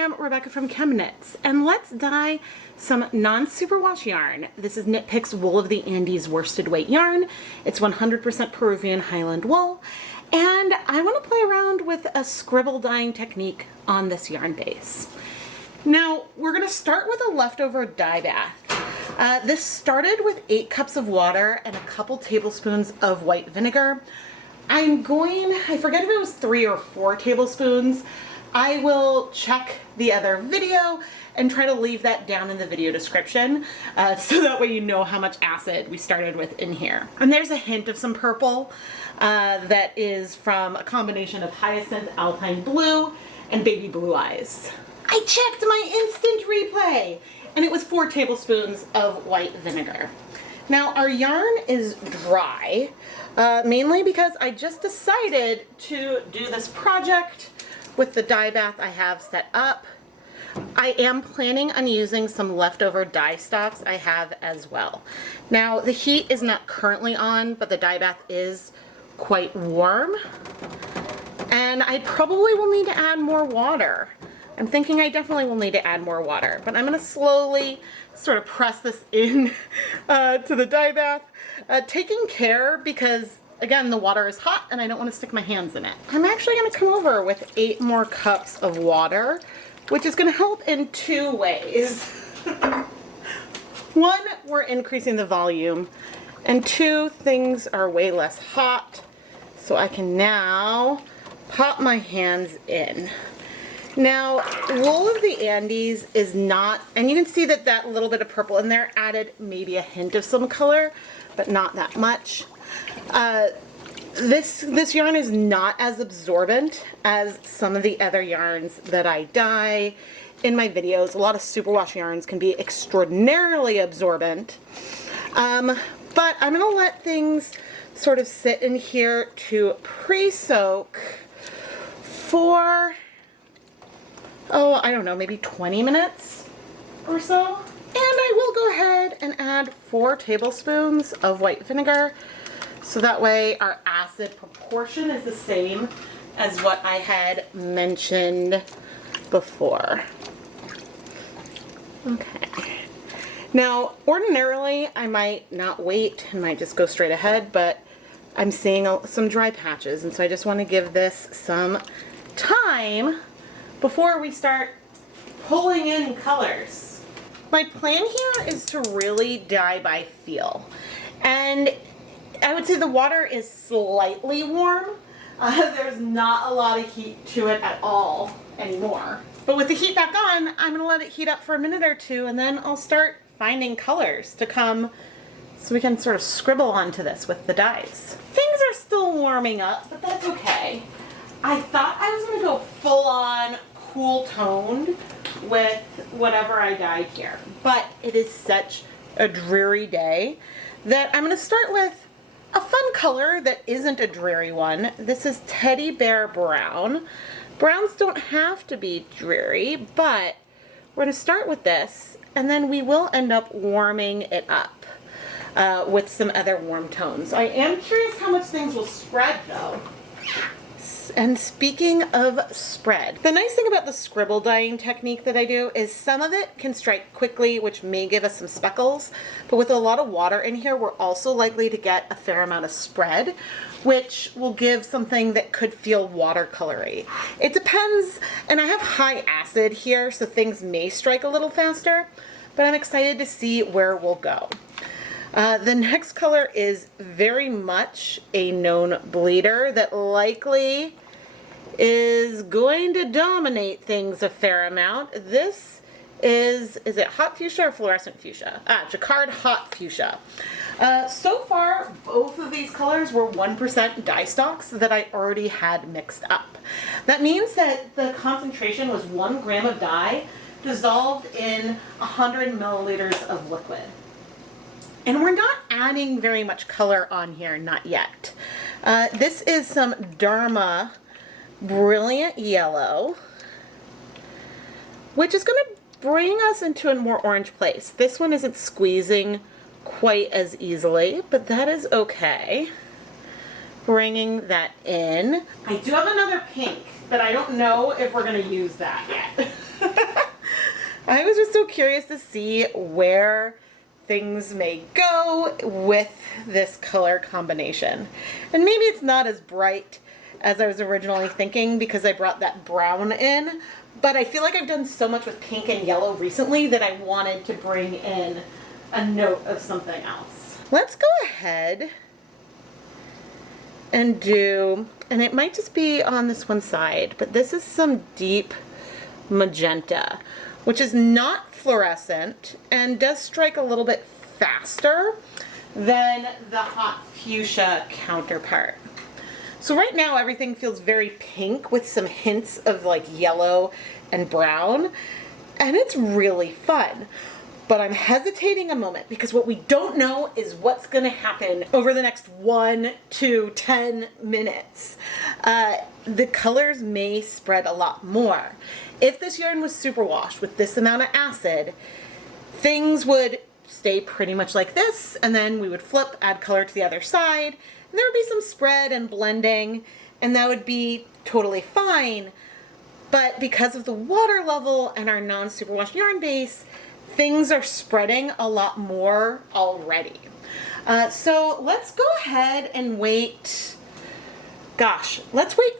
am Rebecca from ChemKnits, and let's dye some non-superwash yarn. This is Knit Picks Wool of the Andes worsted weight yarn. It's 100% Peruvian Highland wool, and I want to play around with a scribble dyeing technique on this yarn base. Now, we're going to start with a leftover dye bath. This started with 8 cups of water and a couple tablespoons of white vinegar. I forget if it was 3 or 4 tablespoons. I will check the other video and try to leave that down in the video description so that way you know how much acid we started with in here. And there's a hint of some purple that is from a combination of hyacinth, alpine blue, and baby blue eyes. I checked my instant replay and it was 4 tablespoons of white vinegar. Now our yarn is dry, mainly because I just decided to do this project with the dye bath I have set up. I am planning on using some leftover dye stocks I have as well. Now the heat is not currently on, but the dye bath is quite warm, and I probably will need to add more water. I'm thinking I definitely will need to add more water, but I'm going to slowly sort of press this in to the dye bath, taking care because, again, the water is hot and I don't want to stick my hands in it. I'm actually going to come over with 8 more cups of water, which is going to help in 2 ways. 1, we're increasing the volume, and 2, things are way less hot, so I can now pop my hands in. Now, wool of the Andes is not, and you can see that that little bit of purple in there added maybe a hint of some color, but not that much. This yarn is not as absorbent as some of the other yarns that I dye in my videos. A lot of superwash yarns can be extraordinarily absorbent, but I'm going to let things sort of sit in here to pre-soak for, oh, I don't know, maybe 20 minutes or so. And I will go ahead and add 4 tablespoons of white vinegar, so that way our acid proportion is the same as what I had mentioned before. Okay. Now, ordinarily I might not wait and might just go straight ahead, but I'm seeing some dry patches, and so I just want to give this some time before we start pulling in colors. My plan here is to really dye by feel, and I would say the water is slightly warm. There's not a lot of heat to it at all anymore. But with the heat back on, I'm going to let it heat up for a minute or 2, and then I'll start finding colors to come so we can sort of scribble onto this with the dyes. Things are still warming up, but that's okay. I thought I was going to go full on cool toned with whatever I dyed here, but it is such a dreary day that I'm going to start with a fun color that isn't a dreary one. This is Teddy Bear Brown. Browns don't have to be dreary, but we're going to start with this, and then we will end up warming it up with some other warm tones. I am curious how much things will spread though. And speaking of spread, the nice thing about the scribble dyeing technique that I do is some of it can strike quickly, which may give us some speckles, but with a lot of water in here, we're also likely to get a fair amount of spread, which will give something that could feel watercolory. It depends, and I have high acid here, so things may strike a little faster, but I'm excited to see where we'll go. The next color is very much a known bleeder that likely is going to dominate things a fair amount. This is it hot fuchsia or fluorescent fuchsia? Jacquard Hot Fuchsia. So far, both of these colors were 1% dye stocks that I already had mixed up. That means that the concentration was 1 gram of dye dissolved in 100 milliliters of liquid. And we're not adding very much color on here, not yet. This is some Dharma Brilliant Yellow, which is going to bring us into a more orange place. This one isn't squeezing quite as easily, but that is okay. Bringing that in. I do have another pink, but I don't know if we're going to use that yet. I was just so curious to see where things may go with this color combination. And maybe it's not as bright as I was originally thinking because I brought that brown in, but I feel like I've done so much with pink and yellow recently that I wanted to bring in a note of something else. Let's go ahead and do, and it might just be on this one side, but this is some deep magenta, which is not fluorescent and does strike a little bit faster than the hot fuchsia counterpart. So right now everything feels very pink with some hints of like yellow and brown, and it's really fun. But I'm hesitating a moment because what we don't know is what's going to happen over the next 1 to 10 minutes. The colors may spread a lot more. If this yarn was superwashed with this amount of acid, things would stay pretty much like this, and then we would flip, add color to the other side, and there would be some spread and blending, and that would be totally fine. But because of the water level and our non-superwash yarn base, things are spreading a lot more already. So let's go ahead and wait, let's wait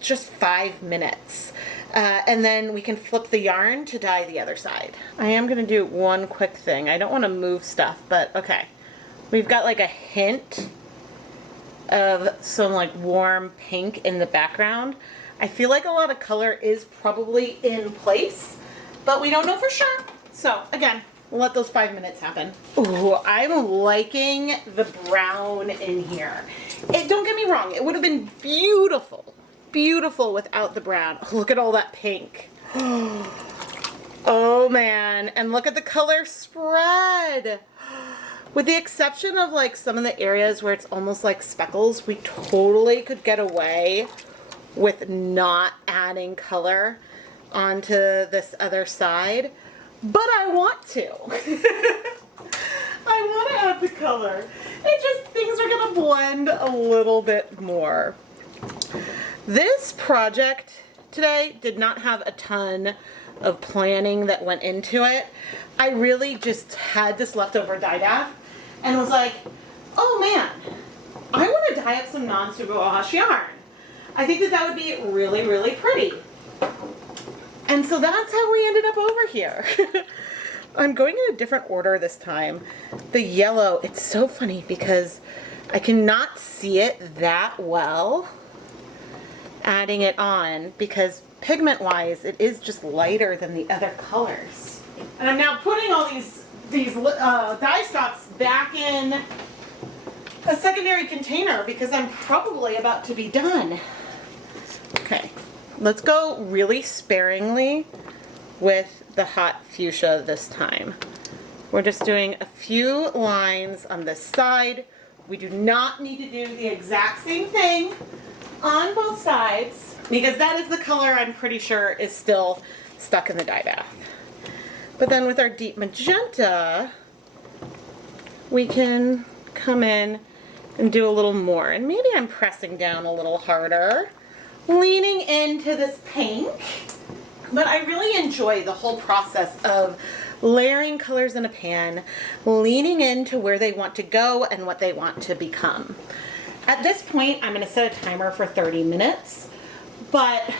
just 5 minutes. And then we can flip the yarn to dye the other side. I am gonna do one quick thing. I don't wanna move stuff, but okay. We've got like a hint of some like warm pink in the background. I feel like a lot of color is probably in place, but we don't know for sure. So again, we'll let those 5 minutes happen. Ooh, I'm liking the brown in here. Don't get me wrong, it would have been beautiful without the brown. Oh, look at all that pink. Oh man, and look at the color spread. With the exception of like some of the areas where it's almost like speckles, we totally could get away with not adding color onto this other side. But I want to. I want to add the color. It just, things are going to blend a little bit more. This project today did not have a ton of planning that went into it. I really just had this leftover dye bath and was like, oh man, I want to dye up some non-superwash yarn. I think that would be really, really pretty. And so that's how we ended up over here. I'm going in a different order this time. The yellow, it's so funny because I cannot see it that well adding it on because pigment-wise, it is just lighter than the other colors. And I'm now putting all these dye stocks back in a secondary container because I'm probably about to be done. Okay. Let's go really sparingly with the hot fuchsia this time. We're just doing a few lines on this side. We do not need to do the exact same thing on both sides because that is the color I'm pretty sure is still stuck in the dye bath. But then with our deep magenta, we can come in and do a little more. And maybe I'm pressing down a little harder, leaning into this pink, but I really enjoy the whole process of layering colors in a pan, leaning into where they want to go and what they want to become. At this point, I'm going to set a timer for 30 minutes, but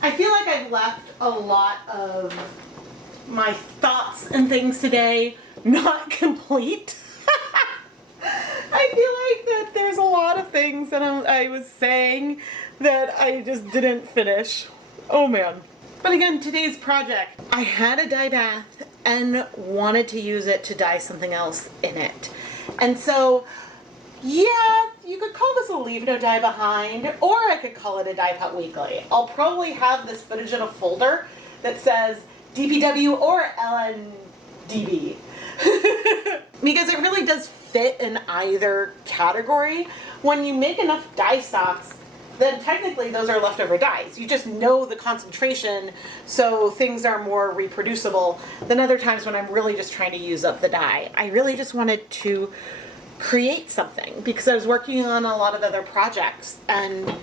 I feel like I've left a lot of my thoughts and things today not complete. I feel like that there's a lot of things that I was saying that I just didn't finish. Oh man. But again, today's project, I had a dye bath and wanted to use it to dye something else in it. And so, yeah, you could call this a leave no dye behind, or I could call it a Dyepot Weekly. I'll probably have this footage in a folder that says DPW or LNDB. Because it really does fit in either category. When you make enough dye stocks, then technically those are leftover dyes. You just know the concentration, so things are more reproducible than other times when I'm really just trying to use up the dye. I really just wanted to create something because I was working on a lot of other projects, and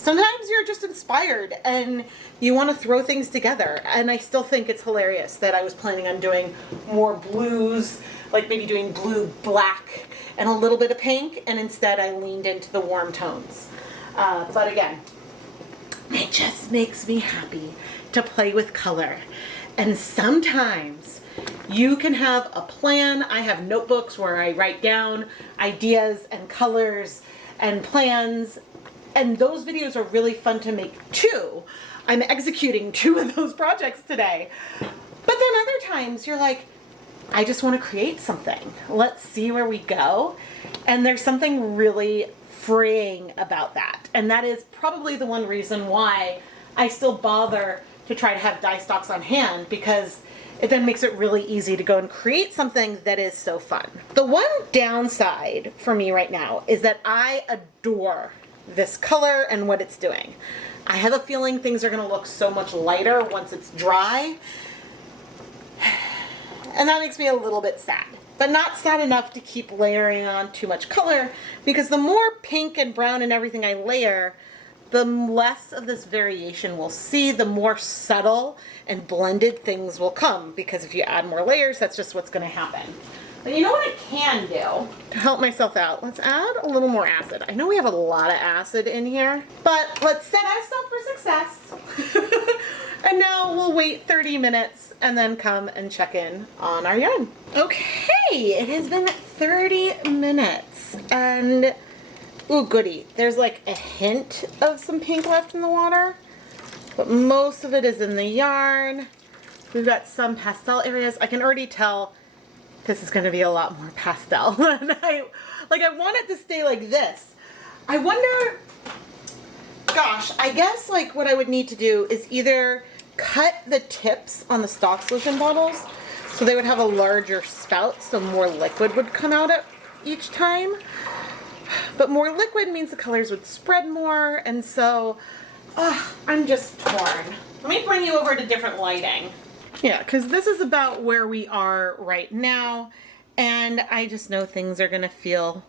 Sometimes you're just inspired and you want to throw things together. And I still think it's hilarious that I was planning on doing more blues, like maybe doing blue, black, and a little bit of pink, and instead I leaned into the warm tones. But again, it just makes me happy to play with color. And sometimes you can have a plan. I have notebooks where I write down ideas and colors and plans, and those videos are really fun to make too. I'm executing 2 of those projects today. But then other times you're like, I just want to create something. Let's see where we go. And there's something really freeing about that. And that is probably the one reason why I still bother to try to have dye stocks on hand, because it then makes it really easy to go and create something that is so fun. The one downside for me right now is that I adore this color and what it's doing. I have a feeling things are going to look so much lighter once it's dry. And that makes me a little bit sad. But not sad enough to keep layering on too much color, because the more pink and brown and everything I layer, the less of this variation we'll see, the more subtle and blended things will come, because if you add more layers, that's just what's going to happen. But you know what I can do to help myself out? Let's add a little more acid. I know we have a lot of acid in here, but let's set us up for success. And now we'll wait 30 minutes and then come and check in on our yarn. Okay, it has been 30 minutes and ooh, goody. There's like a hint of some pink left in the water, but most of it is in the yarn. We've got some pastel areas. I can already tell this is going to be a lot more pastel. And I want it to stay like this. I wonder, gosh, I guess like what I would need to do is either cut the tips on the stock solution bottles so they would have a larger spout so more liquid would come out at each time. But more liquid means the colors would spread more, and so I'm just torn. Let me bring you over to different lighting. Yeah, because this is about where we are right now, and I just know things are going to feel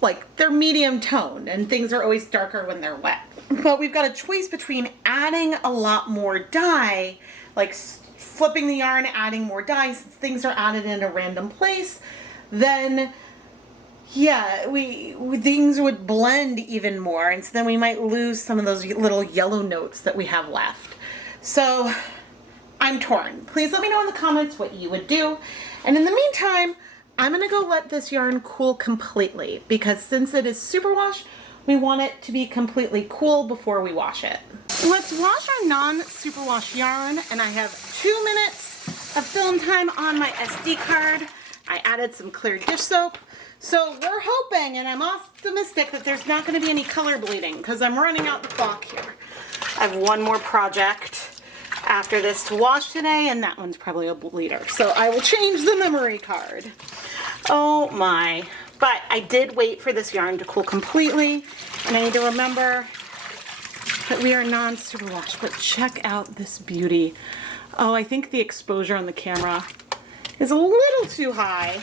like they're medium tone, and things are always darker when they're wet. But we've got a choice between adding a lot more dye, like flipping the yarn, adding more dye, since things are added in a random place, then yeah, things would blend even more, and so then we might lose some of those little yellow notes that we have left. So I'm torn. Please let me know in the comments what you would do. And in the meantime, I'm gonna go let this yarn cool completely, because since it is superwash, we want it to be completely cool before we wash it. Let's wash our non-superwash yarn, and I have 2 minutes of film time on my SD card. I added some clear dish soap. So we're hoping, and I'm optimistic, that there's not going to be any color bleeding, because I'm running out the clock here. I have one more project after this to wash today, and that one's probably a bleeder. So I will change the memory card. Oh my. But I did wait for this yarn to cool completely, and I need to remember that we are non-superwash. But check out this beauty. Oh, I think the exposure on the camera is a little too high.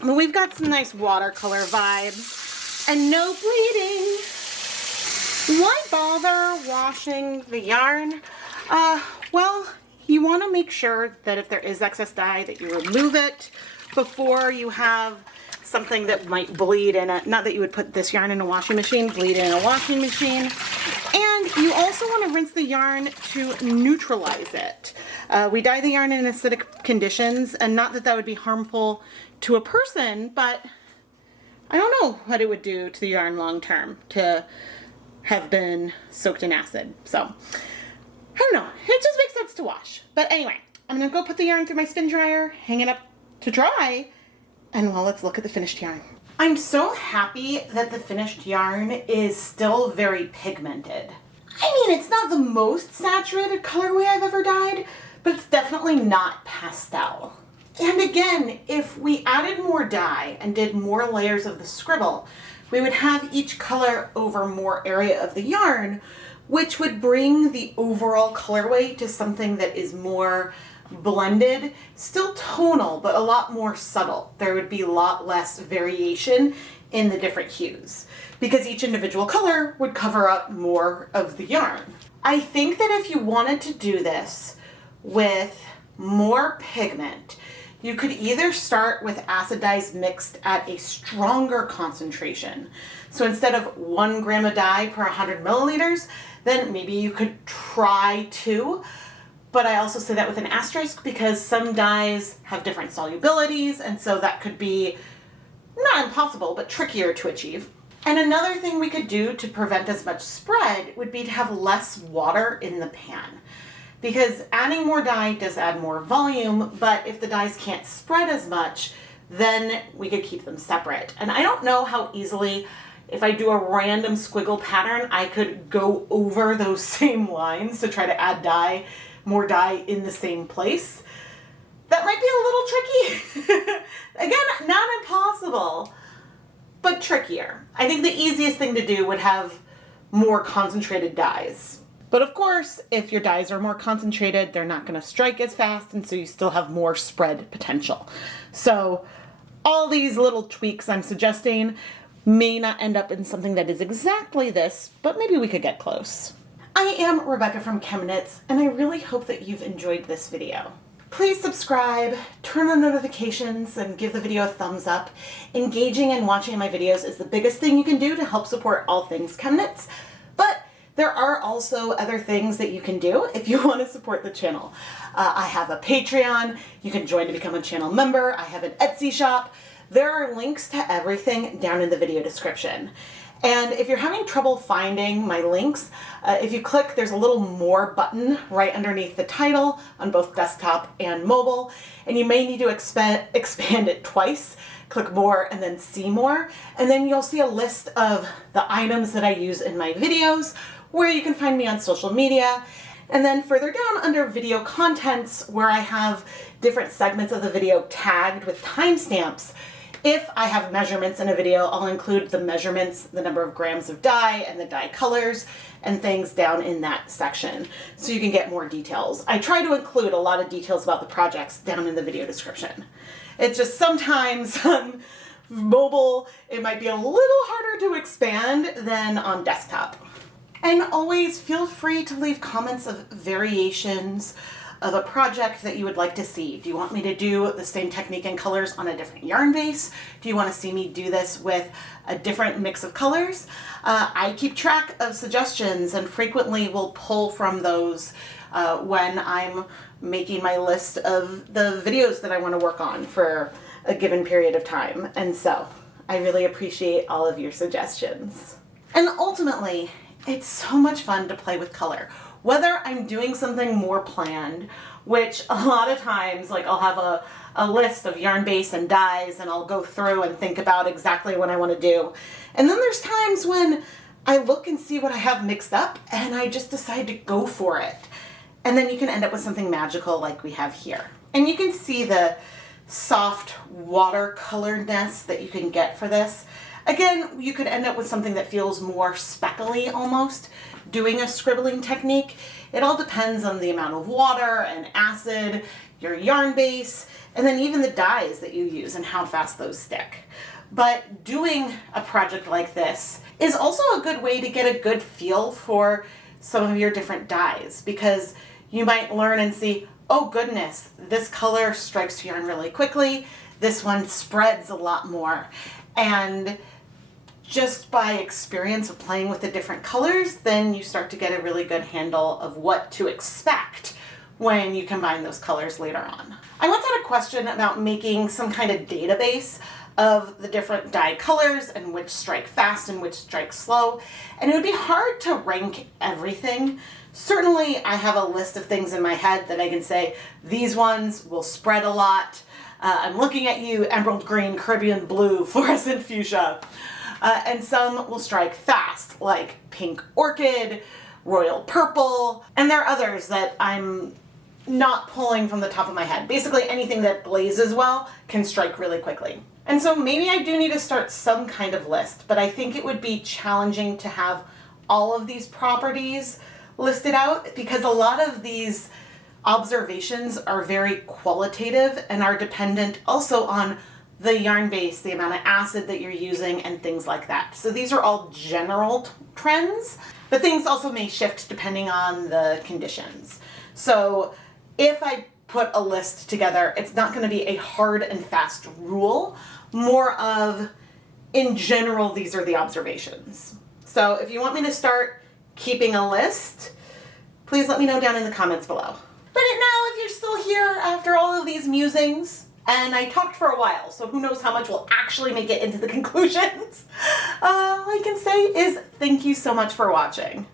But we've got some nice watercolor vibes and no bleeding. Why bother washing the yarn? Well, you want to make sure that if there is excess dye that you remove it before you have something that might bleed in it. Not that you would put this yarn in a washing machine, bleed in a washing machine. And you also want to rinse the yarn to neutralize it. We dye the yarn in acidic conditions, and not that that would be harmful to a person, but I don't know what it would do to the yarn long term to have been soaked in acid. So, I don't know. It just makes sense to wash. But anyway, I'm going to go put the yarn through my spin dryer, hang it up to dry, and well, let's look at the finished yarn. I'm so happy that the finished yarn is still very pigmented. I mean, it's not the most saturated colorway I've ever dyed, but it's definitely not pastel. And again, if we added more dye and did more layers of the Scribble, we would have each color over more area of the yarn, which would bring the overall colorway to something that is more blended, still tonal, but a lot more subtle. There would be a lot less variation in the different hues because each individual color would cover up more of the yarn. I think that if you wanted to do this with more pigment, you could either start with acid dyes mixed at a stronger concentration. So instead of 1 gram of dye per 100 milliliters, then maybe you could try 2. But I also say that with an asterisk because some dyes have different solubilities, and so that could be not impossible, but trickier to achieve. And another thing we could do to prevent as much spread would be to have less water in the pan. Because adding more dye does add more volume, but if the dyes can't spread as much, then we could keep them separate. And I don't know how easily, if I do a random squiggle pattern, I could go over those same lines to try to add dye, more dye in the same place. That might be a little tricky. Again, not impossible, but trickier. I think the easiest thing to do would have more concentrated dyes. But of course, if your dyes are more concentrated, they're not going to strike as fast, and so you still have more spread potential. So all these little tweaks I'm suggesting may not end up in something that is exactly this, but maybe we could get close. I am Rebecca from ChemKnits, and I really hope that you've enjoyed this video. Please subscribe, turn on notifications, and give the video a thumbs up. Engaging and watching my videos is the biggest thing you can do to help support all things ChemKnits, but there are also other things that you can do if you want to support the channel. I have a Patreon. You can join to become a channel member. I have an Etsy shop. There are links to everything down in the video description. And if you're having trouble finding my links, if you click, there's a little more button right underneath the title on both desktop and mobile, and you may need to expand it twice. Click more and then see more, and then you'll see a list of the items that I use in my videos, where you can find me on social media. And then further down under video contents, where I have different segments of the video tagged with timestamps. If I have measurements in a video, I'll include the measurements, the number of grams of dye, and the dye colors, and things down in that section, so you can get more details. I try to include a lot of details about the projects down in the video description. It's just sometimes on mobile, it might be a little harder to expand than on desktop. And always feel free to leave comments of variations of a project that you would like to see. Do you want me to do the same technique and colors on a different yarn base? Do you want to see me do this with a different mix of colors? I keep track of suggestions and frequently will pull from those when I'm making my list of the videos that I want to work on for a given period of time. And so I really appreciate all of your suggestions. And ultimately, it's so much fun to play with color. Whether I'm doing something more planned, which a lot of times, like I'll have a list of yarn base and dyes and I'll go through and think about exactly what I want to do. And then there's times when I look and see what I have mixed up and I just decide to go for it. And then you can end up with something magical like we have here. And you can see the soft watercoloredness that you can get for this. Again, you could end up with something that feels more speckly almost, doing a scribbling technique. It all depends on the amount of water and acid, your yarn base, and then even the dyes that you use and how fast those stick. But doing a project like this is also a good way to get a good feel for some of your different dyes, because you might learn and see, oh goodness, this color strikes yarn really quickly, this one spreads a lot more. And just by experience of playing with the different colors, then you start to get a really good handle of what to expect when you combine those colors later on. I once had a question about making some kind of database of the different dye colors and which strike fast and which strike slow, and it would be hard to rank everything. Certainly I have a list of things in my head that I can say, these ones will spread a lot. I'm looking at you, emerald green, Caribbean blue, fluorescent fuchsia. And some will strike fast, like pink orchid, royal purple, and there are others that I'm not pulling from the top of my head. Basically anything that blazes well can strike really quickly. And so maybe I do need to start some kind of list, but I think it would be challenging to have all of these properties listed out, because a lot of these observations are very qualitative and are dependent also on the yarn base, the amount of acid that you're using, and things like that. So these are all general trends, but things also may shift depending on the conditions. So if I put a list together, it's not going to be a hard and fast rule, more of, in general, these are the observations. So if you want me to start keeping a list, please let me know down in the comments below. But now, if you're still here after all of these musings, and I talked for a while, so who knows how much will actually make it into the conclusions, all I can say is thank you so much for watching.